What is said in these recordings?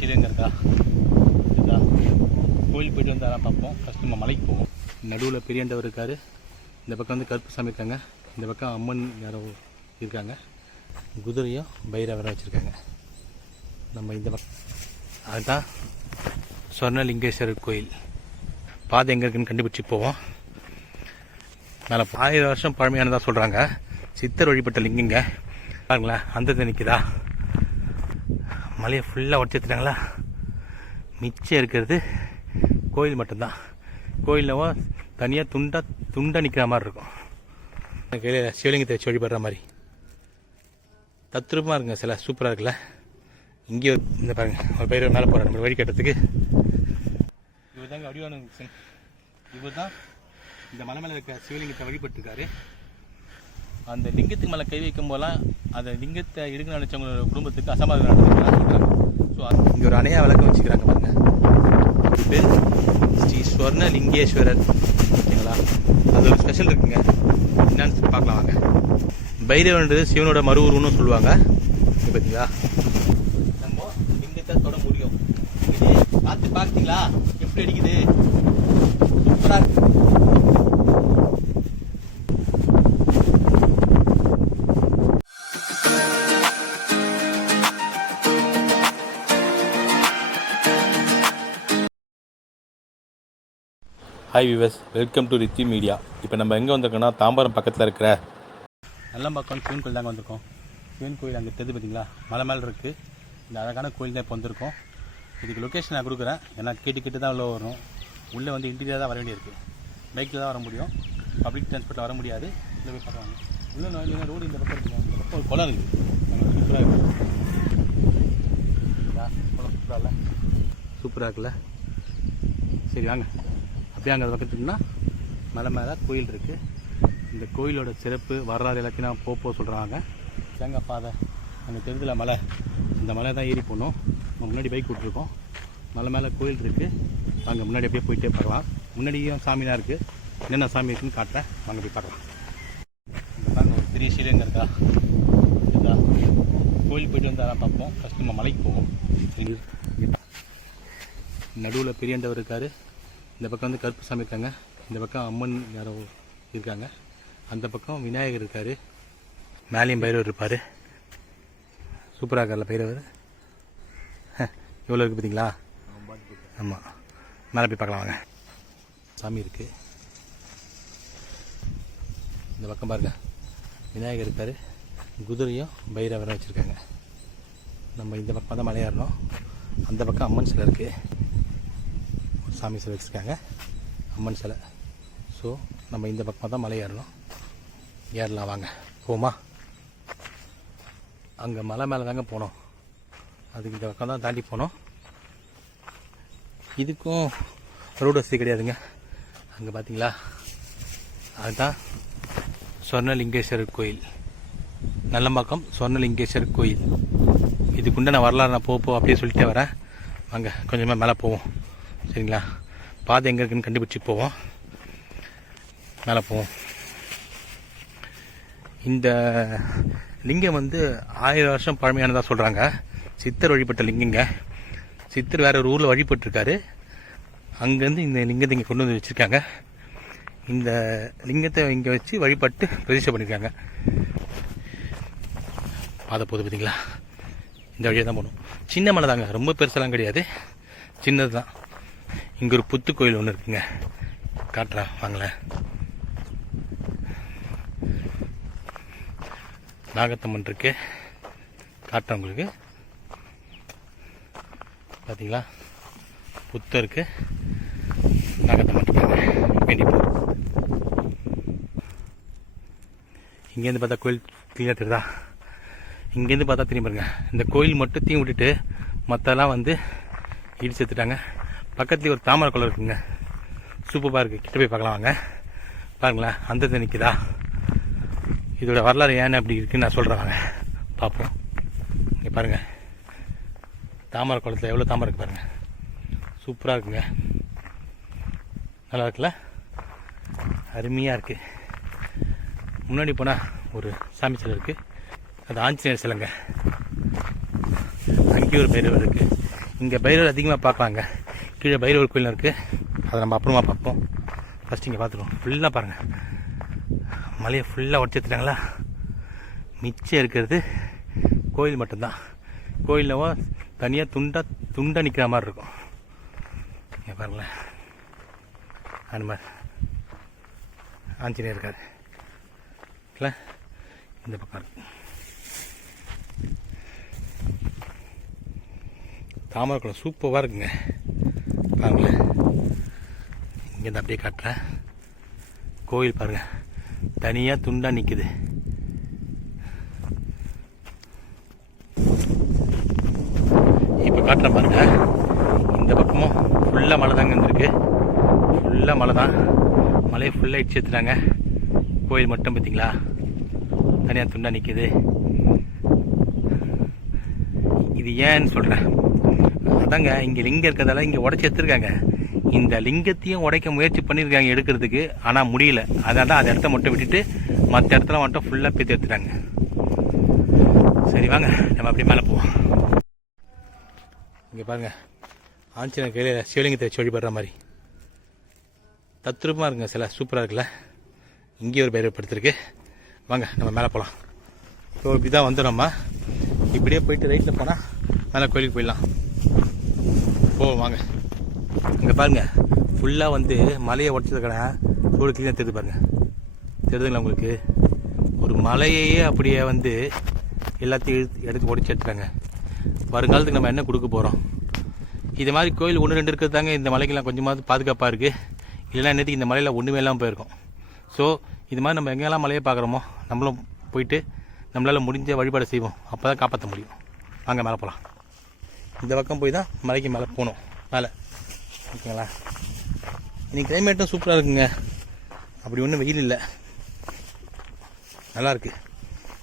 ஸ்ரீலங்கா இருக்கா கோயில் போயிட்டு வந்து அதெல்லாம் பார்ப்போம். ஃபஸ்ட் நம்ம மலைக்கு போவோம். நடுவில் பெரியாண்டவர் இருக்கார். இந்த பக்கம் வந்து கருப்பு சாமி இருக்காங்க. இந்த பக்கம் அம்மன் யாரோ இருக்காங்க. குதிரையும் பைரவராக வச்சுருக்காங்க. நம்ம இந்த பக்கம். அதுதான் சொர்ணலிங்கேஸ்வரர் கோயில். பாதை எங்கே இருக்குன்னு கண்டுபிடிச்சி போவோம். மேலே ஆயிரம் வருஷம் பழமையானதாக சொல்கிறாங்க சித்தர் வழிபட்ட லிங்கங்க. பாருங்களேன் அந்த நிற்குதா மலையை ஃபுல்லாக உடச்சிட்டாங்களா மிச்சம் இருக்கிறது கோயில் மட்டும்தான். கோயிலவோ தனியாக துண்டாக துண்டாக நிற்கிற மாதிரி இருக்கும். கையில் சிவலிங்கத்தை வச்சு வழிபடுற மாதிரி. தத்ரூபமாக இருக்குங்க சில சூப்பராக இருக்குல்ல. இங்கே இந்த பாருங்க ஒரு பயிர் மேலே போகிற நம்ம வழி கட்டுறதுக்கு. இவர் தாங்க அடிவான இவர் தான் இந்த மலை மேலே இருக்க சிவலிங்கத்தை வழிபட்டுருக்காரு. அந்த லிங்கத்துக்கு மேலே கை வைக்கும் போதெல்லாம் அந்த லிங்கத்தை எடுக்க நினச்சவங்களோட குடும்பத்துக்கு அசமாதானம் சொல்கிறாங்க ஸோ இங்கே ஒரு அணையா விளக்கம் வச்சுக்கிறாங்க பாருங்க. அது பேர் ஸ்ரீ ஸ்வர்ண லிங்கேஸ்வரர் ஓகேங்களா? அது ஒரு ஸ்பெஷல் இருக்குங்க. என்னன்னு பார்க்கலாம் வாங்க. பைரவன்றது சிவனோட மறு உருவம்னு சொல்லுவாங்க. பார்த்தீங்களா நம்ம லிங்கத்தை தொட முடியும். இது பார்த்து பார்த்தீங்களா எப்படி அடிக்குது? சூப்பராக இருக்கு. Hi viewers welcome to Rithi media இப்போ நம்ம எங்கே வந்திருக்கோம்னா தாம்பரம் பக்கத்தில் இருக்கிற நல்லம்பாக்கம் சிவன் கோயில் தாங்க வந்திருக்கோம். சிவன் கோயில் அங்கே தெரிஞ்சு பார்த்தீங்களா மலை மேலே இருக்குது இந்த அழகான கோயில் தான் இப்போ வந்திருக்கோம். இதுக்கு லொக்கேஷன் நான் கொடுக்குறேன். ஏன்னா கேட்டு கேட்டு தான் உள்ள வரணும். உள்ளே வந்து இன்டீரியர் தான் வர வேண்டியிருக்கு. பைக்கில் தான் வர முடியும். பப்ளிக் டிரான்ஸ்போர்ட்டில் வர முடியாது. இதில் போய் பார்க்கலாம். உள்ளே நான் ரோடு இந்த பக்கம் இருக்குது இந்த பக்கம் ஒரு குளம் இருக்குது சூப்பராக இருக்குது குளம் சூப்பராக இல்லை? சூப்பராக இருக்குல்ல? சரி வாங்க. அப்படியே அங்கே பக்கத்துக்குன்னா மலை மேலே கோயில் இருக்குது இந்த கோயிலோட சிறப்பு வரலாறு எல்லாத்தையும் நான் போக போக சொல்கிறாங்க தேங்காய் பாதை அங்கே தெருதில் மலை. இந்த மலை தான் ஏறி போகணும். நம்ம முன்னாடி பைக் விட்ருக்கோம் மலை மேலே கோயில் இருக்குது அங்கே முன்னாடி அப்படியே போயிட்டே பார்க்கலாம். முன்னாடியும் சாமிலாம் இருக்குது என்னென்ன சாமி இருக்குன்னு காட்டுறேன். வாங்க போய் பார்க்கலாம். பாருங்க ஒரு பெரிய சீலங்க இருக்கா? இருக்கா கோயில் போயிட்டு வந்து அதான் பார்ப்போம். ஃபஸ்ட் நம்ம மலைக்கு போவோம். நடுவில் பெரியண்டவர் இருக்கார். இந்த பக்கம் வந்து கருப்பு சாமி இருக்காங்க. இந்த பக்கம் அம்மன் யாரோ இருக்காங்க. அந்த பக்கம் விநாயகர் இருக்கார். மேலேயும் பைரவர் இருப்பார். சூப்பராக இருக்கார்ல பைரவர்? எவ்வளோ இருக்குது பார்த்தீங்களா ஆமாம் மேலே போய் பார்க்கலாம் வாங்க. சாமி இருக்குது இந்த பக்கம் பாருங்க. விநாயகர் இருக்கார். குதிரையும் பைரவரும் வச்சுருக்காங்க. நம்ம இந்த பக்கம் தான் மலையாறணும். அந்த பக்கம் அம்மன் சிலை இருக்குது சாமி சிலை வச்சுருக்காங்க அம்மன் சிலை. ஸோ நம்ம இந்த பக்கமாக தான் மலை ஏறணும். ஏறலாம் வாங்க. போமா? அங்கே மலை மேலே தாங்க போனோம். அதுக்கு இந்த பக்கம் தான் தாண்டி போனோம். இதுக்கும் ரோடு வசதி கிடையாதுங்க. அங்கே பார்த்தீங்களா அதுதான் சொர்ணலிங்கேஸ்வரர் கோயில். நல்லம்பாக்கம் சொர்ணலிங்கேஸ்வரர் கோயில். இதுக்குண்டான வரலாறு நான் போக போ அப்படியே சொல்லிட்டே வரேன். வாங்க கொஞ்சமாக மேலே போவோம். சரிங்களா? பாதை எங்கே இருக்குன்னு கண்டுபிடிச்சி போவோம். மேலே போவோம். இந்த லிங்கம் வந்து ஆயிரம் வருஷம் பழமையானதாக சொல்கிறாங்க சித்தர் வழிபட்ட லிங்கங்க. சித்தர் வேற ஒரு ஊரில் வழிபட்டிருக்காரு. அங்கேருந்து இந்த லிங்கத்தை இங்கே கொண்டு வந்து வச்சுருக்காங்க. இந்த லிங்கத்தை இங்கே வச்சு வழிபட்டு பிரதிஷ்டை பண்ணியிருக்காங்க பாதை போகுது பார்த்தீங்களா இந்த வழியாக தான் போகணும். சின்ன மலை தாங்க. ரொம்ப பெருசெல்லாம் கிடையாது. சின்னது தான் இங்கே ஒரு புத்து கோயில் ஒன்று இருக்குங்க. காட்டுறேன் வாங்களேன் நாகத்தம்மன் இருக்கு. காட்டுறேன் உங்களுக்கு. பார்த்தீங்களா புத்தம் இருக்கு. நாகத்தம்மன் இருக்காங்க. வேண்டிப்போம் இங்கேருந்து பார்த்தா கோயில் கிளியாக தெரியுதா? இங்கேருந்து பார்த்தா திரும்பி பாருங்க. இந்த கோயில் மட்டும் தீ விட்டுட்டு மற்றெல்லாம் வந்து இடிச்சு எடுத்துட்டாங்க. பக்கத்துலேயே ஒரு தாமரை குளம் இருக்குங்க. சூப்பராக இருக்குது கிட்ட போய் பார்க்கலாம் வாங்க. பாருங்களேன் அந்த நிற்குதா இதோட வரலாறு ஏன்னு அப்படி இருக்குன்னு நான் சொல்கிறேன் வாங்க. பார்ப்போம். இங்கே பாருங்கள் தாமரை குளத்தில் எவ்வளோ தாமரை இருக்கு பாருங்கள் சூப்பராக இருக்குங்க. நல்லா இருக்குல்ல? அருமையாக இருக்குது முன்னாடி போனால் ஒரு சாமி சிலை இருக்குது அது ஆஞ்சநேயர் சிலைங்க. அங்கேயும் ஒரு பைரவர் இருக்குது இங்கே பைரவர் அதிகமாக பார்க்கலாங்க கீழே பைரவர் கோயில் இருக்குது அதை நம்ம அப்புறமா பார்ப்போம். ஃபஸ்ட் இங்கே பார்த்துருவோம். ஃபுல்லாக பாருங்கள் மலையை ஃபுல்லாக உடச்சிட்டுட்டாங்களா மிச்சம் இருக்கிறது கோயில் மட்டும்தான். கோயிலவோ தனியாக துண்டாக துண்டாக நிற்கிற மாதிரி இருக்கும். இங்கே பாருங்களேன். மாதிரி ஆஞ்சநேயர் இருக்கார் இல்லை? இந்த பக்கம் இருக்கு. தாமரைக்குளம் சூப்பராக இருக்குங்க. பாருங்களேன் இங்கேருந்து அப்படியே காட்டுறேன். கோயில் பாருங்கள் தனியாக துண்டாக நிற்குது இப்போ காட்டுறேன் பாருங்கள் இந்த பக்கமும் ஃபுல்லாக மழை தாங்க இருந்திருக்கு. ஃபுல்லாக மழை தான். மலையை ஃபுல்லாக இடிச்சு எடுத்துட்டாங்க கோயில் மட்டும் பார்த்தீங்களா தனியாக துண்டாக நிற்குது இது ஏன்னு சொல்கிறேன் அதாங்க இங்கே லிங்கம் இருக்கிறதால இங்கே உடச்சி எடுத்துருக்காங்க. இந்த லிங்கத்தையும் உடைக்க முயற்சி பண்ணியிருக்காங்க எடுக்கிறதுக்கு ஆனால் முடியல. அதனால தான் அந்த இடத்த மட்டும் விட்டுட்டு மற்ற இடத்துல மட்டும் ஃபுல்லாக பேத்து எடுத்துட்டாங்க. சரி வாங்க. நம்ம அப்படியே மேலே போவோம். இங்கே பாருங்க. ஆஞ்சநேயர் கையில் சிவலிங்கத்தை வச்சு வழிபடுற மாதிரி. தத்ரூபமாக இருக்குங்க சில. சூப்பராக இருக்குல்ல? இங்கேயும் ஒரு பேர் படுத்திருக்கு. வாங்க நம்ம மேலே போகலாம் இப்போ இப்படி தான் வந்துடும்மா இப்படியே போயிட்டு ரைட்டில் போனால் மேலே கோயிலுக்கு போயிடலாம். போவோம் வாங்க. இங்கே பாருங்கள் ஃபுல்லாக வந்து மலையை உடச்சதுக்கட சூடு கிளீனாக தெரியுது பாருங்கள் தெரியுதுங்களா உங்களுக்கு? ஒரு மலையையே அப்படியே வந்து எல்லாத்தையும் எடுத்து எடுத்து உடச்சி எடுத்துட்டாங்க. வருங்காலத்துக்கு நம்ம என்ன கொடுக்க போகிறோம் இது மாதிரி கோயில் ஒன்று ரெண்டு இருக்கிறது தாங்க. இந்த மலைக்கெல்லாம் கொஞ்சமாவது பாதுகாப்பாக இருக்குது இல்லைன்னா நேற்றுக்கு இந்த மலையில் ஒன்றுமே இல்லாமல் போயிருக்கும். ஸோ இது மாதிரி நம்ம எங்கெல்லாம் மலையை பார்க்குறோமோ நம்மளும் போயிட்டு நம்மளால் முடிஞ்ச வழிபாடு செய்வோம். அப்போ தான் காப்பாற்ற முடியும். வாங்க மேலே போகலாம் இந்த பக்கம் போய் தான் மலைக்கு மேலே போகணும். மேலே. ஓகேங்களா? இன்னைக்கு கிளைமேட்டும் சூப்பராக இருக்குங்க. அப்படி ஒன்றும் வெயில் இல்லை. நல்லா இருக்கு.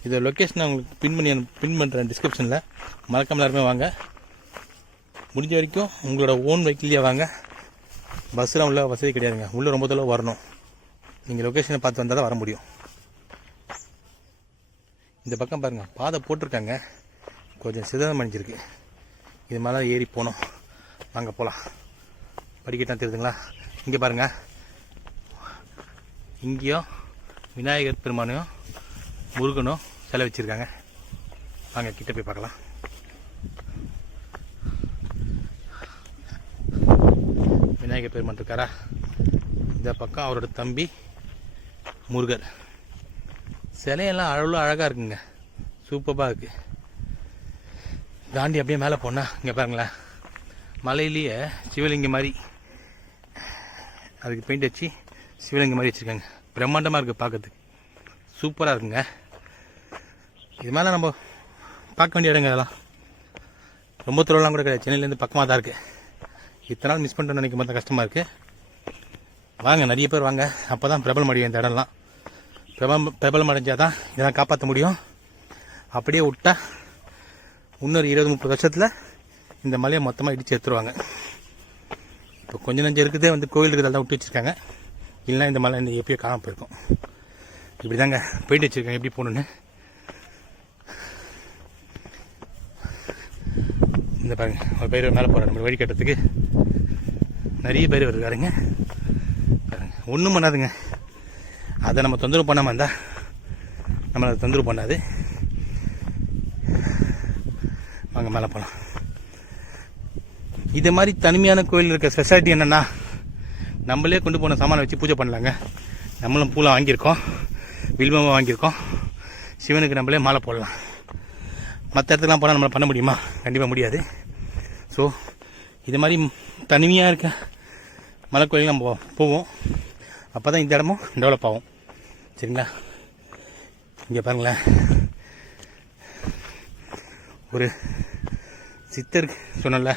இதோட லொக்கேஷனை உங்களுக்கு பின் பண்ணி பின் பண்ணுறேன் டிஸ்கிரிப்ஷனில் மறக்காமல் எல்லாருமே வாங்க. முடிஞ்ச வரைக்கும் உங்களோட ஓன் வெஹிக்கிள்லேயே வாங்க. பஸ்ஸெலாம் உள்ள வசதி கிடையாதுங்க. உள்ளே ரொம்ப தொலைவு வரணும். நீங்கள் லொக்கேஷனை பார்த்து வந்தால் தான் வர முடியும். இந்த பக்கம் பாருங்கள் பாதை போட்டிருக்காங்க. கொஞ்சம் சிதறம் அணிஞ்சிருக்கு இது மேலே ஏறி போகணும் நாங்கள் போகலாம் படிக்கட்டான் தெரியுதுங்களா? இங்கே பாருங்கள் இங்கேயும் விநாயகர் பெருமானையும் முருகனும் சிலை வச்சுருக்காங்க வாங்க கிட்ட போய் பார்க்கலாம். விநாயகர் பெருமான் இருக்காரா? இந்த பக்கம் அவரோட தம்பி முருகர். சிலையெல்லாம் அவ்வளோ அழகாக இருக்குங்க. சூப்பராக இருக்குது தாண்டி அப்படியே மேலே போனால் இங்கே பாருங்களேன். மலையிலேயே சிவலிங்கம் மாதிரி அதுக்கு பெயிண்ட் வச்சு சிவலிங்கம் மாதிரி வச்சுருக்காங்க. பிரம்மாண்டமாக இருக்குது பார்க்கறதுக்கு. சூப்பராக இருக்குங்க. இது மேலே நம்ம பார்க்க வேண்டிய இடங்க அதெல்லாம் ரொம்ப தூரம்லாம் கூட கிடையாது. சென்னையிலேருந்து பக்கமாக தான் இருக்குது இத்தனை நாள் மிஸ் பண்ணுறோம்னு நினைக்கும் போது கஷ்டமாக இருக்குது வாங்க நிறைய பேர் வாங்க. அப்போ தான் பிரபலம் அடையும் இந்த இடம்லாம். பிரபலம் பிரபலம் அடைஞ்சால் தான் இதெல்லாம் காப்பாற்ற முடியும். அப்படியே விட்டா இன்னொரு இருபது முப்பது வருஷத்தில் இந்த மலையை மொத்தமாக இடித்து எடுத்துருவாங்க. இப்போ கொஞ்சம் நஞ்சம் இருக்குதே வந்து கோயில் இருக்கிறதால விட்டு வச்சுருக்காங்க. இல்லைன்னா இந்த மலை இந்த எப்பயோ காணாமல் போயிருக்கும். இப்படி தாங்க போயிட்டு வச்சுருக்காங்க எப்படி போகணுன்னு இந்த பாருங்க ஒரு பயிர் மேலே போகிறார் நம்ம வழி கட்டுறதுக்கு. நிறைய பேர் இருக்காருங்க பாருங்க ஒன்றும் பண்ணாதுங்க. அதை நம்ம தொந்தரவு பண்ணாமல் இருந்தால் நம்மளை அதை தொந்தரவு பண்ணாது. வாங்க மேலே போகலாம் இது மாதிரி தனிமையான கோயில் இருக்க ஸ்பெஷாலிட்டி என்னென்னா நம்மளே கொண்டு போன சாமானை வச்சு பூஜை பண்ணலாங்க. நம்மளும் பூலாம் வாங்கியிருக்கோம். வில்வமாக வாங்கியிருக்கோம். சிவனுக்கு நம்மளே மாலை போடலாம். மற்ற இடத்துக்குலாம் போனால் நம்மளை பண்ண முடியுமா? கண்டிப்பாக முடியாது. ஸோ இது மாதிரி தனிமையாக இருக்க மலை கோயிலுக்கு நம்ம போவோம். அப்போ தான் இந்த இடமும் டெவலப் ஆகும். சரிங்களா? இங்கே பாருங்களேன். ஒரு சித்தர் சொன்னல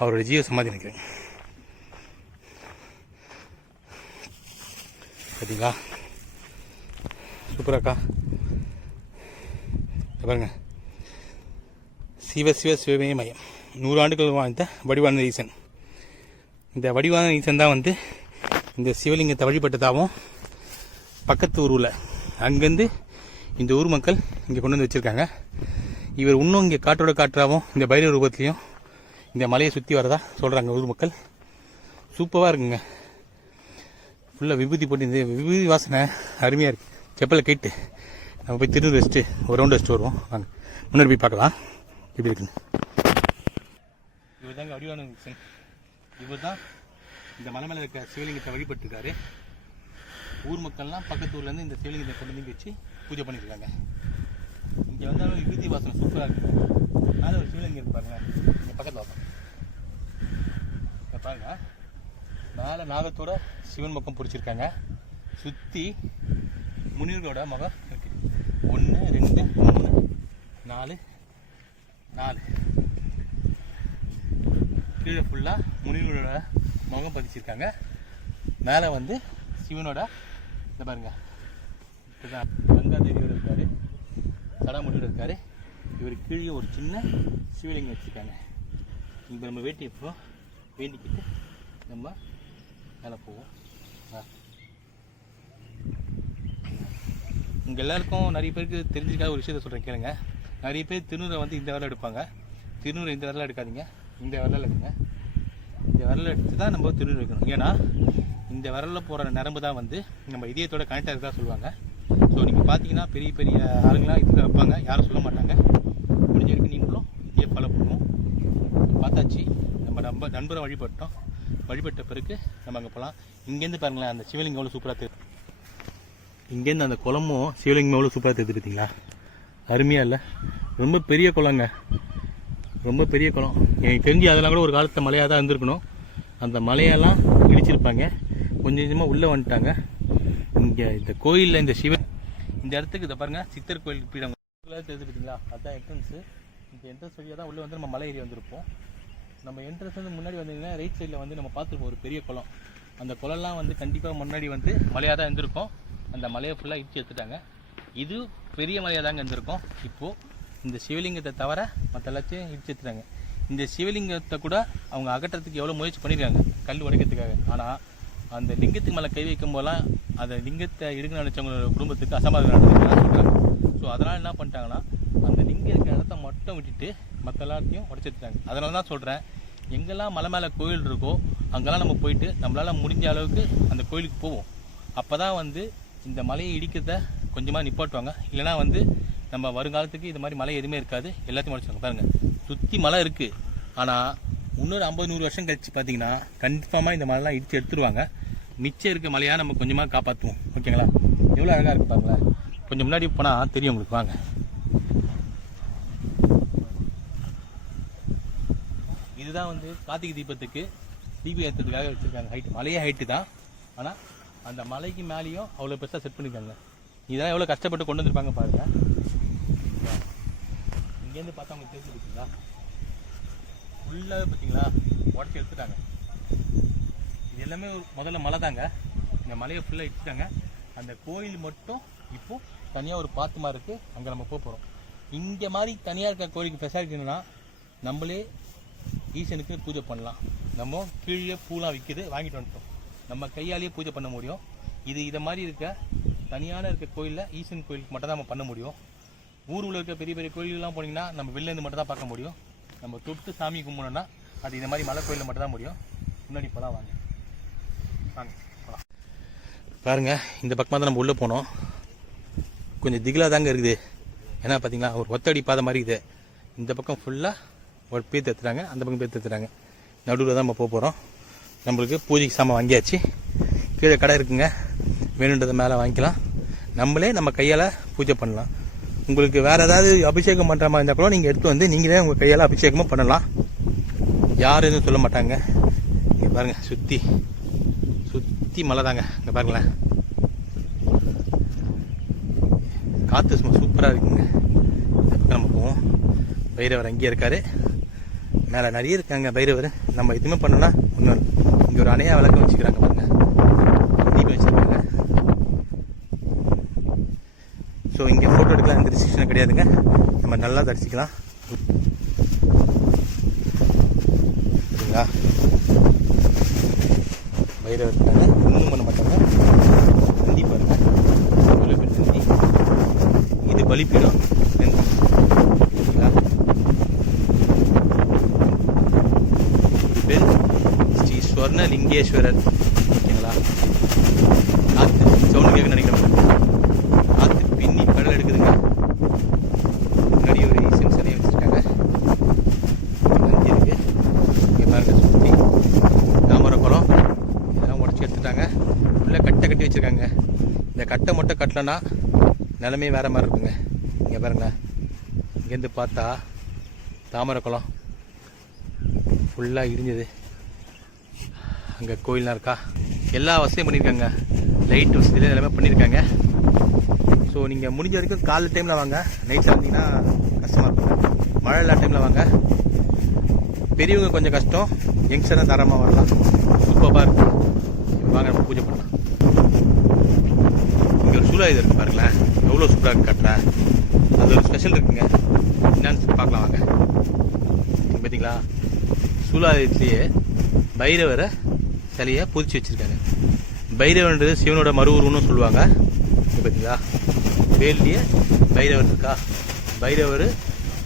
அவரோட ஜீவ சமாதி நினைக்கிறேன். பார்த்தீங்களா சூப்பராக்கா பாருங்க. சிவ சிவ சிவமே மையம். நூறு ஆண்டுகள் வாழ்ந்த வடிவான ஈசன். இந்த வடிவான ஈசன் தான் வந்து இந்த சிவலிங்கத்தை வழிபட்டதாகவும் பக்கத்து ஊரில் அங்கேருந்து இந்த ஊர் மக்கள் இங்கே கொண்டு வந்து வச்சுருக்காங்க. இவர் இன்னும் இங்கே காட்டோட காற்றாகவும் இந்த பைரவ ரூபத்துலையும் இந்த மலையை சுற்றி வரதா சொல்கிறாங்க ஊர் மக்கள். சூப்பராக இருக்குங்க. ஃபுல்லாக விபூதி போட்டு இந்த விபூதி வாசனை அருமையாக இருக்குது செப்பலை கேட்டு நம்ம போய் திருநூறு வச்சுட்டு ஒரு ரவுண்டு வச்சுட்டு வருவோம். வாங்க முன்னாடி போய் பார்க்கலாம். எப்படி இருக்குன்னு. இவர் தாங்க வடிவான இவர் தான் இந்த மலை மேலே இருக்க சிவலிங்கத்தை வழிபட்டுருக்காரு. ஊர் மக்கள்லாம் பக்கத்து ஊர்லேருந்து இந்த சிவலிங்கத்தை கொண்டு வந்து வச்சு பூஜை பண்ணியிருக்காங்க இங்கே வந்தாலும் விபூதி வாசனை சூப்பராக இருக்குது மேலே ஒரு சிவலிங்கம் இருப்பாருங்க இங்கே பக்கத்தில் வாசம் பாருங்க. மேலே நாகத்தோட சிவன் முகம் பிடிச்சிருக்காங்க சுற்றி முனிவர்களோட முகம் இருக்குது ஒன்று ரெண்டு மூணு நாலு நாலு. கீழே ஃபுல்லாக முனிவர்களோட முகம் பதிச்சிருக்காங்க. மேலே வந்து சிவனோட இந்த பாருங்க. இதுதான். கங்காதேவியோட இருக்காரு சடாமுடியோட இருக்காரு. இவர் கீழே ஒரு சின்ன சிவலிங்கம் வச்சுருக்காங்க. இப்போ நம்ம வேட்டி இப்போ வேண்டிக்கிட்டு நம்ம மேலே போவோம். உங்கள் எல்லாருக்கும் நிறைய பேருக்கு தெரிஞ்சிருக்காத ஒரு விஷயத்த சொல்கிறேன் கேளுங்க. நிறைய பேர் திருநூரை வந்து இந்த விரல எடுப்பாங்க. திருநூறு இந்த விரல எடுக்காதீங்க. இந்த விரல எடுங்க. இந்த விரல எடுத்து தான் நம்ம திருநூறு வைக்கணும். ஏன்னா இந்த வரலில் போகிற நரம்பு தான் வந்து நம்ம இதயத்தோட கனெக்டாக இருக்கா சொல்லுவாங்க. ஸோ நீங்கள் பார்த்தீங்கன்னா பெரிய பெரிய ஆளுங்களாம் இதில் வைப்பாங்க யாரும் சொல்ல மாட்டாங்க. முடிஞ்ச வரைக்கும் நீங்களும் இதே ஃபாலோ பண்ணுவோம். பார்த்தாச்சு. நம்ம நம்ம நண்பரை வழிபட்டோம். வழிபட்ட பிறகு நம்ம அங்கே போகலாம் இங்கேருந்து பாருங்களேன் அந்த சிவலிங்கம் எவ்வளோ சூப்பராக தெரியும் இங்கேருந்து அந்த குளமும் சிவலிங்கம் எவ்வளோ சூப்பராக தெரிஞ்சு பார்த்தீங்களா அருமையாக இல்லை? ரொம்ப பெரிய குளங்க. ரொம்ப பெரிய குளம். எனக்கு தெரிஞ்சு அதெல்லாம் கூட ஒரு காலத்தில் மலையாக தான் இருந்திருக்கணும். அந்த மலையெல்லாம் இடிச்சிருப்பாங்க. கொஞ்சம் கொஞ்சமாக உள்ளே வந்துட்டாங்க. இங்கே இந்த கோயிலில் இந்த சிவன் இந்த இடத்துக்கு இதை பாருங்கள் சித்தர் கோயில் பீடம். தெரிஞ்சு பார்த்தீங்களா அதுதான் என்ட்ரன்ஸு இந்த என்ட்ரன்ஸ் வழியாக தான் உள்ளே வந்து நம்ம மலை ஏறி வந்திருப்போம். நம்ம என்ட்ரன்ஸ் வந்து முன்னாடி வந்தீங்கன்னா ரைட் சைடில் வந்து நம்ம பார்த்துருப்போம் ஒரு பெரிய குளம். அந்த குளம்லாம் வந்து கண்டிப்பாக முன்னாடி வந்து மலையாக தான் இருந்திருக்கும். அந்த மலையை ஃபுல்லாக இடிச்சு எடுத்துட்டாங்க. இது பெரிய மலையாக தாங்க இருந்திருக்கும். இப்போது இந்த சிவலிங்கத்தை தவிர மற்ற எல்லாத்தையும் இடிச்சு எடுத்துட்டாங்க. இந்த சிவலிங்கத்தை கூட அவங்க அகற்றத்துக்கு எவ்வளோ முயற்சி பண்ணியிருக்காங்க கல் உடைக்கிறதுக்காக. ஆனால் அந்த லிங்கத்துக்கு மேலே கை வைக்கும் போதெல்லாம் அந்த லிங்கத்தை இடுங்க நினைச்சவங்களோட குடும்பத்துக்கு அசமாதானம் நடந்ததுன்னு சொல்கிறாங்க ஸோ அதனால் என்ன பண்ணிட்டாங்கன்னா அந்த லிங்கம் இருக்கிற இடத்த மட்டும் விட்டுட்டு மற்ற எல்லாத்தையும் உடச்சிட்டாங்க அதனால தான் சொல்கிறேன் எங்கெல்லாம் மலை மேலே கோயில் இருக்கோ அங்கெல்லாம் நம்ம போயிட்டு நம்மளால் முடிஞ்ச அளவுக்கு அந்த கோயிலுக்கு போவோம். அப்போ தான் வந்து இந்த மலையை இடிக்கிறத கொஞ்சமாக நிப்பாட்டுவாங்க. இல்லைனா வந்து நம்ம வருங்காலத்துக்கு இது மாதிரி மலை எதுவுமே இருக்காது. எல்லாத்தையும் உடச்சிருவாங்க. பாருங்கள் சுற்றி மலை இருக்குது ஆனால் இன்னொரு ஐம்பது நூறு வருஷம் கழிச்சு பார்த்தீங்கன்னா கன்ஃபார்மாக இந்த மலைலாம் இடித்து எடுத்துருவாங்க. மிச்சம் இருக்க மலையாக நம்ம கொஞ்சமாக காப்பாற்றுவோம் ஓகேங்களா? எவ்வளோ அழகாக இருக்குது பாருங்களேன். கொஞ்சம் முன்னாடி போனால் தெரியும் உங்களுக்கு. வாங்க. இதுதான் வந்து கார்த்திகை தீபத்துக்கு தீபம் ஏற்றுறதுக்காக வச்சுருக்காங்க. ஹைட்டு மலையே ஹைட்டு தான். ஆனால் அந்த மலைக்கு மேலேயும் அவ்வளோ பெருசாக செட் பண்ணியிருக்காங்க இதெல்லாம் எவ்வளோ கஷ்டப்பட்டு கொண்டு வந்திருப்பாங்க பாருங்க. இங்கேருந்து பார்த்தா உங்களுக்கு தெரிஞ்சுருக்கீங்களா? ஃபுல்லாகவே பார்த்தீங்களா? உடச்சி எடுத்துட்டாங்க. எல்லாமே ஒரு முதல்ல மலை தாங்க இந்த மலையை ஃபுல்லாக இடிச்சிட்டாங்க. அந்த கோயில் மட்டும் இப்போது தனியாக ஒரு பாத்து மாதிரி இருக்குது அங்கே நம்ம போக போகிறோம் இங்கே மாதிரி தனியாக இருக்க கோயிலுக்கு ஸ்பெஷாலிட்டி என்னன்னா நம்மளே ஈசனுக்கு பூஜை பண்ணலாம். நம்ம கீழே பூலாம் விற்கிது வாங்கிட்டு வந்துட்டோம். நம்ம கையாலேயே பூஜை பண்ண முடியும். இது இதை மாதிரி இருக்க தனியான இருக்க கோயிலில் ஈசன் கோயிலுக்கு மட்டும் தான் நம்ம பண்ண முடியும். ஊரில் இருக்க பெரிய பெரிய கோயிலெலாம் போனீங்கன்னா நம்ம வெளிலேருந்து மட்டும் தான் பார்க்க முடியும். நம்ம தொட்டு சாமி கும்பிடணும்னா அது இந்த மாதிரி மலை கோயிலில் மட்டும் தான் முடியும். முன்னாடி இப்போ தான் வாங்க. பாருங்கள் பாருங்க இந்த பக்கமாக தான் நம்ம உள்ளே போனோம். கொஞ்சம் திகிலாக தாங்க இருக்குது. ஏன்னா பார்த்தீங்களா ஒரு ஒத்தடி பாதை மாதிரி இருக்குது. இந்த பக்கம் ஃபுல்லாக ஒரு பேர் தத்துறாங்க அந்த பக்கம் பேர் தத்துறாங்க நடுவில் தான் நம்ம போக போகிறோம் நம்மளுக்கு பூஜைக்கு சாமான் வாங்கியாச்சு. கீழே கடை இருக்குங்க. வேணுன்றதை மேலே வாங்கிக்கலாம். நம்மளே நம்ம கையால் பூஜை பண்ணலாம். உங்களுக்கு வேறு ஏதாவது அபிஷேகம் பண்ணுற மாதிரி இருந்தால் கூட நீங்கள் எடுத்து வந்து நீங்களே உங்கள் கையால் அபிஷேகமும் பண்ணலாம். யாரும் எதுவும் சொல்ல மாட்டாங்க. இங்கே பாருங்கள் சுற்றி சுற்றி மலை தாங்க இங்கே பாருங்களேன் காற்று சும்மா சூப்பராக இருக்குங்க. பக்கம் நம்ம போவோம். பைரவர் அங்கேயே இருக்காரு. மேலே நிறைய இருக்காங்க பைரவர். நம்ம எதுவுமே பண்ணோம்னா ஒன்றும் இங்கே ஒரு அணையா விளக்கம் வச்சுக்கிறாங்க பாருங்க. தீபம் வச்சுருக்காங்க. ஸோ இங்கே ஃபோட்டோ எடுக்கலாம். எந்த ரிசிப்ஷனும் கிடையாதுங்க. நம்ம நல்லா தரிசிக்கலாம். சரிங்களா? பைரவர் இருக்காங்க ஒன்றும் பண்ண மாட்டாங்க. கண்டிப்பாக பாருங்கள் இவ்வளோ பேர் தந்தி இது பலிப்பீடம் சரிங்களா? இது பேர் ஸ்ரீ ஸ்வர்ணலிங்கேஸ்வரர். கட்டை மட்டும் கட்டலன்னா நிலமே வேறு மாதிரி இருக்குங்க. இங்கே பாருங்களேன் இங்கேருந்து பார்த்தா தாமரை குளம். ஃபுல்லாக இருந்தது அங்கே கோயிலாம் இருக்கா? எல்லா வசதியும் பண்ணியிருக்காங்க. லைட் வசதியில் எல்லாமே பண்ணியிருக்காங்க. ஸோ நீங்கள் முடிஞ்ச வரைக்கும் காலை டைமில் வாங்க. நைட்டில் வந்தீங்கன்னா கஷ்டமாக இருக்கும். மழை இல்லாத டைமில் வாங்க. பெரியவங்க கொஞ்சம் கஷ்டம். யங்ஸ்டர் தரமாக வரலாம். சூப்பராக இருக்கும். வாங்க நம்ம பூஜை பண்ணலாம். இங்கே ஒரு பாருங்களேன். எவ்வளோ சூப்பராக இருக்கு அது ஒரு ஸ்பெஷல் இருக்குங்க. என்னன்னு பார்க்கலாம் வாங்க. பார்த்தீங்களா சூலாலயத்திலேயே பைரவரை சிலையை புதிச்சு வச்சுருக்காங்க. பைரவன்றது சிவனோட மறு உருவம்னு சொல்லுவாங்க. பார்த்தீங்களா வேல்லையே பைரவர் இருக்கா? பைரவர்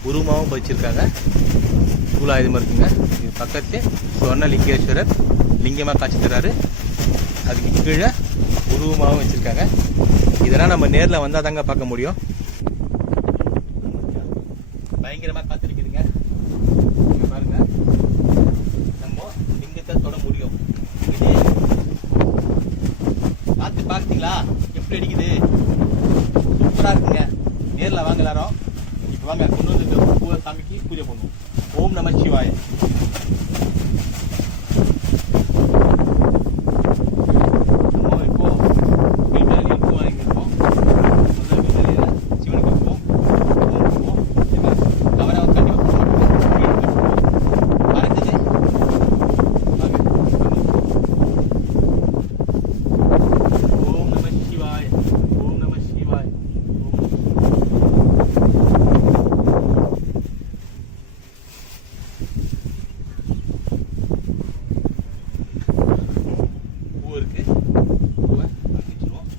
உருவமாகவும் பதிச்சிருக்காங்க. சூலாயுதமாக இருக்குங்க. இது பக்கத்து சொர்ண லிங்கேஸ்வரர் லிங்கமாக காட்சி தராரு. அதுக்கு கீழே உருவமாகவும் வச்சுருக்காங்க. இதெல்லாம் நம்ம நேரில் வந்தால் தாங்க பார்க்க முடியும். பயங்கரமாக காத்திருக்குதுங்க இங்க பாருங்க. நம்ம லிங்கத்தை தொட முடியும். இது பார்த்தீங்களா எப்படி அடிக்குது? சூப்பராக இருக்குங்க. நேரில் வாங்க எல்லாரும். இப்போ வாங்க கொண்டு வந்துட்டு பூவை சாமிக்கு பூஜை பண்ணுவோம். ஓம் நம சிவாய நம்ம இப்போ வீட்டில் பூ வாங்கியிருக்கோம் முதல்ல வீட்டில் சிவனுக்கு வைப்போம் ஓம் வைப்போம் அவரை கண்டிப்பாக அடுத்தது வாங்க ஓம் நம சிவாய ஓம் நம சிவாய ஓம் பூ இருக்கு பூவை வச்சுருவோம்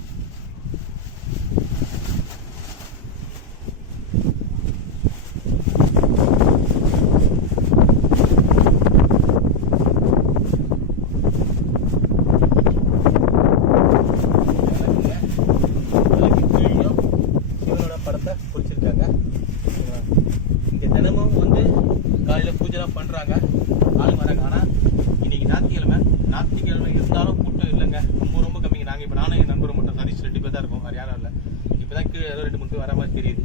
சிவனோட படத்தை குறிச்சிருக்காங்க இங்க தினமும் வந்து காலையில பூஜைலாம் பண்றாங்க ஆளுங்க வராங்க ஆனா இன்னைக்கு ஞாயிற்றுக்கிழமை ஞாயிற்றுக்கிழமை இருந்தாலும் கூட்டம் இல்லைங்க ரொம்ப ரொம்ப கம்மிங்க நாங்க இப்ப நானும் என் நண்பரும் மட்டும் சதீஷ் ரெண்டு பேர் தான் இருக்கோம் வேற யாரும் இல்லை இப்பதான் கீழே ஏதோ ரெண்டு மூணு பேர் வர மாதிரி தெரியுது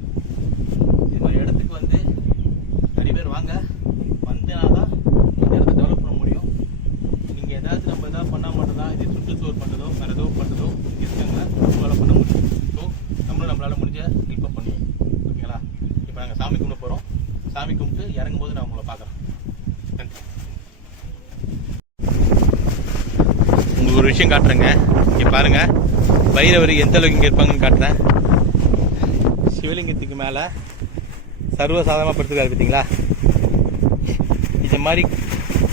இது மாதிரி இடத்துக்கு வந்து நிறைய பேர் வாங்க வந்தனாதான் இந்த இடத்த டெவலப் பண்ண முடியும் நீங்க ஏதாச்சும் நம்ம ஏதாவது பண்ணா மட்டும் ஸ்டோர் பண்ணுறதோ வேறு ஏதோ பண்ணுறதோ இருக்கவங்க உங்களால் பண்ண முடியும். ஸோ நம்மளும் நம்மளால் முடிஞ்ச ஹெல்ப்பை பண்ணுவோம். ஓகேங்களா? இப்போ நாங்கள் சாமி கும்பிட போகிறோம் சாமி கும்பிட்டு இறங்கும் போது நான் உங்களை பார்க்குறேன். நன்றி. உங்களுக்கு ஒரு விஷயம் காட்டுறேங்க. இங்கே பாருங்கள் பைரவர் எந்த அளவுக்கு இங்கே இருப்பாங்கன்னு காட்டுறேன். சிவலிங்கத்துக்கு மேலே சர்வசாதாரணமாக படுத்துக்காரு பார்த்தீங்களா இந்த மாதிரி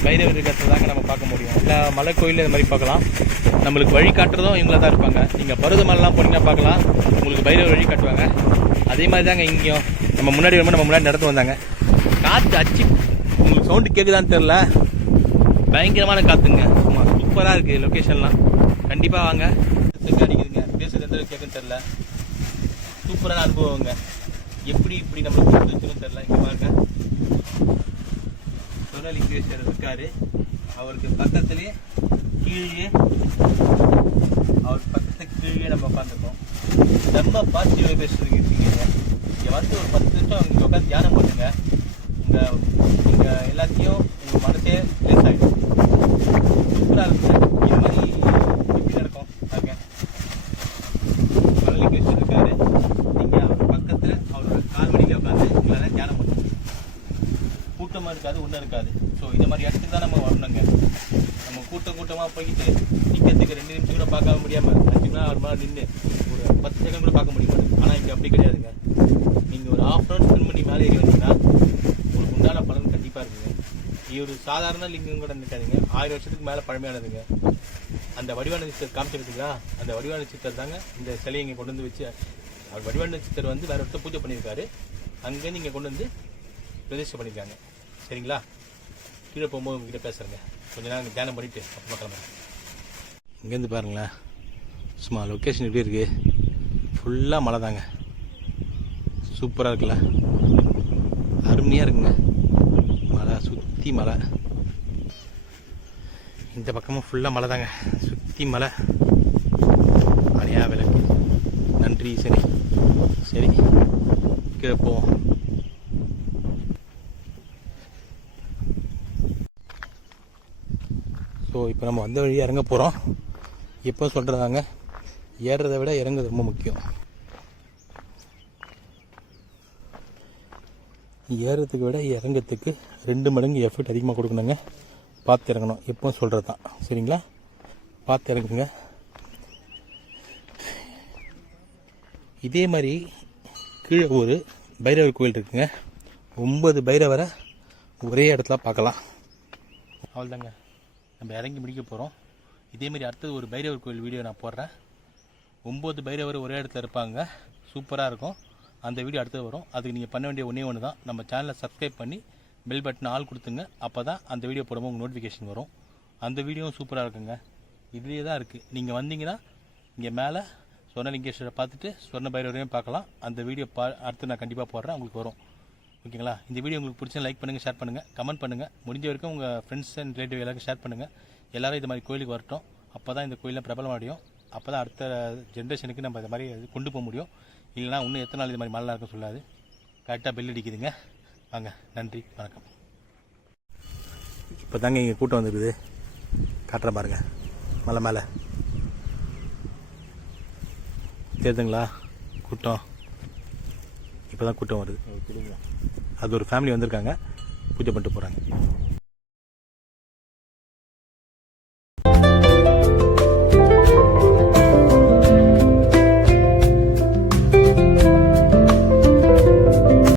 பைரவர் இருக்கிறது தாங்க நம்ம பார்க்க முடியும். எல்லா மலை கோயில் இந்த மாதிரி பார்க்கலாம். நம்மளுக்கு வழி காட்டுறதும் இவங்கள தான் இருப்பாங்க. நீங்கள் பருவமலைலாம் போனீங்கன்னா பார்க்கலாம். உங்களுக்கு பைரவர் வழி காட்டுவாங்க. அதே மாதிரி தாங்க இங்கேயும். நம்ம முன்னாடி வரும்போது நம்ம முன்னாடி நடந்து வந்தாங்க. காற்று அச்சு. உங்களுக்கு சவுண்டு கேட்குதான்னு தெரில பயங்கரமான காற்றுங்க ஆமாம் சூப்பராக இருக்குது லொக்கேஷன்லாம் கண்டிப்பாக வாங்க. செட்டு பேசுறது எந்த கேட்குன்னு தெரில சூப்பரான அனுபவங்க. எப்படி இப்படி நம்மளுக்கு தெரில இங்கே பாருங்க. சொர்ணலிங்கேஸ்வரர் இருக்காரு. அவருக்கு பக்கத்துலேயே கீழே அவர் பக்கத்துக்கு கீழே நம்ம உட்காந்துருக்கோம் ரொம்ப பாசிட்டிவ் வைப்ரேஷன் இருக்கீங்க. இங்கே வந்து ஒரு பத்து நிமிஷம் இங்கே உட்காந்து தியானம் பண்ணுங்க. உங்கள் நீங்கள் எல்லாத்தையும் உங்கள் மனசே லேஸ் ஆகிடும் சூப்பராக இருக்குது இது மாதிரி எப்படி நடக்கும் பாருங்க சொர்ணலிங்கேஸ்வரர் இருக்காரு நீங்கள் அவர் பக்கத்தில் அவரோட கால் மணியில் உட்காந்து உங்களால் தியானம் பண்ணுங்க கூட்டமாக இருக்காது ஒன்றும் இருக்காது. ஸோ இந்த மாதிரி இடத்துக்கு தான் நம்ம வரணுங்க. நம்ம கூட்டம் கூட்டமாக போய்கிட்டு நிற்கிறதுக்கு ரெண்டு நிமிஷம் கூட பார்க்க முடியாமல் அஞ்சு மணி ஆறு மணி நின்று ஒரு பத்து செகண்ட் கூட பார்க்க முடியும் ஆனால் இங்கே அப்படி கிடையாதுங்க. நீங்கள் ஒரு ஆஃப் அன் ஸ்பெண்ட் பண்ணி மேலே ஏறி வந்தீங்கன்னா உங்களுக்கு உண்டான பலன் கண்டிப்பாக இருக்குங்க. இது ஒரு சாதாரண லிங்கம் கூட நிற்காதுங்க ஆயிரம் வருஷத்துக்கு மேலே பழமையானதுங்க. அந்த வடிவான சித்தர் காமிச்சிருக்கீங்களா அந்த வடிவான சித்தர் தாங்க இந்த சிலையை இங்கே கொண்டு வந்து வச்சு அவர் வடிவான சித்தர் வந்து வேற ஒருத்தர் பூஜை பண்ணியிருக்காரு. அங்கேருந்து இங்கே கொண்டு வந்து பிரதிஷ்டை பண்ணியிருக்காங்க. சரிங்களா? கீழே போகும்போது உங்ககிட்ட பேசுகிறேங்க கொஞ்ச நேரம் தியானம் பண்ணிவிட்டு அப்புறமா கிளம்புறேன். இங்கேருந்து பாருங்களேன். சும்மா லொக்கேஷன் எப்படி இருக்குது ஃபுல்லாக மலை தாங்க. சூப்பராக இருக்குல்ல? அருமையாக இருக்குங்க. மலை சுற்றி மலை இந்த பக்கமும் ஃபுல்லாக மலை தாங்க. சுற்றி மலை அணையா விளக்கு. நன்றி சரி. சரி. கீழே போவோம். இப்போ நம்ம வந்த வழியாக இறங்க போகிறோம் எப்போ சொல்கிறதாங்க ஏறுறதை விட இறங்குறது ரொம்ப முக்கியம். ஏறுறதுக்கு விட இறங்கிறதுக்கு ரெண்டு மடங்கு எஃபர்ட் அதிகமாக கொடுக்கணுங்க. பார்த்து இறங்கணும். எப்போ சொல்கிறது தான் சரிங்களா? பார்த்து இறங்குங்க. இதே மாதிரி கீழே ஒரு பைரவர் கோயில் இருக்குங்க. ஒன்பது பைரவரை ஒரே இடத்துல பார்க்கலாம். அவ்வளோதாங்க நம்ம இறங்கி முடிக்க போகிறோம் இதேமாரி அடுத்தது ஒரு பைரவர் கோயில் வீடியோ நான் போடுறேன். ஒம்பது பைரவர் ஒரே இடத்துல இருப்பாங்க. சூப்பராக இருக்கும். அந்த வீடியோ அடுத்தது வரும். அதுக்கு நீங்கள் பண்ண வேண்டிய ஒன்றே ஒன்று தான் நம்ம சேனலை சப்ஸ்கிரைப் பண்ணி பெல் பட்டன் ஆள் கொடுத்துங்க. அப்போ தான் அந்த வீடியோ போடும்போது உங்களுக்கு நோட்டிஃபிகேஷன் வரும். அந்த வீடியோவும் சூப்பராக இருக்குங்க. இதுலேயே தான் இருக்குது நீங்கள் வந்தீங்கன்னா இங்கே மேலே சொர்ணலிங்கேஸ்வரரை பார்த்துட்டு சொர்ண பைரவரையும் பார்க்கலாம். அந்த வீடியோ பா அடுத்து நான் கண்டிப்பாக போடுறேன். உங்களுக்கு வரும். ஓகேங்களா? இந்த வீடியோ உங்களுக்கு பிடிச்சா லைக் பண்ணுங்கள் ஷேர் பண்ணுங்கள் கமெண்ட் பண்ணுங்கள் முடிஞ்ச வரைக்கும் உங்கள் ஃப்ரெண்ட்ஸ் அண்ட் ரிலேட்டிவ் எல்லாருக்கும் ஷேர் பண்ணுங்கள் எல்லாரும் இது மாதிரி கோயிலுக்கு வரட்டும். அப்போ தான் இந்த கோயிலில் பிரபலம் அடையும். அப்போ தான் அடுத்த ஜென்ரேஷனுக்கு நம்ம இது மாதிரி கொண்டு போக முடியும். இல்லைனா இன்னும் எத்தனை நாள் இது மாதிரி மழைலாம் இருக்கும் சொல்லாது. கரெக்டாக பெல் அடிக்குதுங்க. வாங்க நன்றி வணக்கம். இப்போ தாங்க இங்கே கூட்டம் வந்துருக்குது. காட்டுறேன் பாருங்கள் மலை மேலே. தெரியுதுங்களா? கூட்டம். இப்போ தான் கூட்டம் வருது. அது ஒரு ஃபேமிலி வந்திருக்காங்க. பூஜை பண்ணிட்டு போகிறாங்க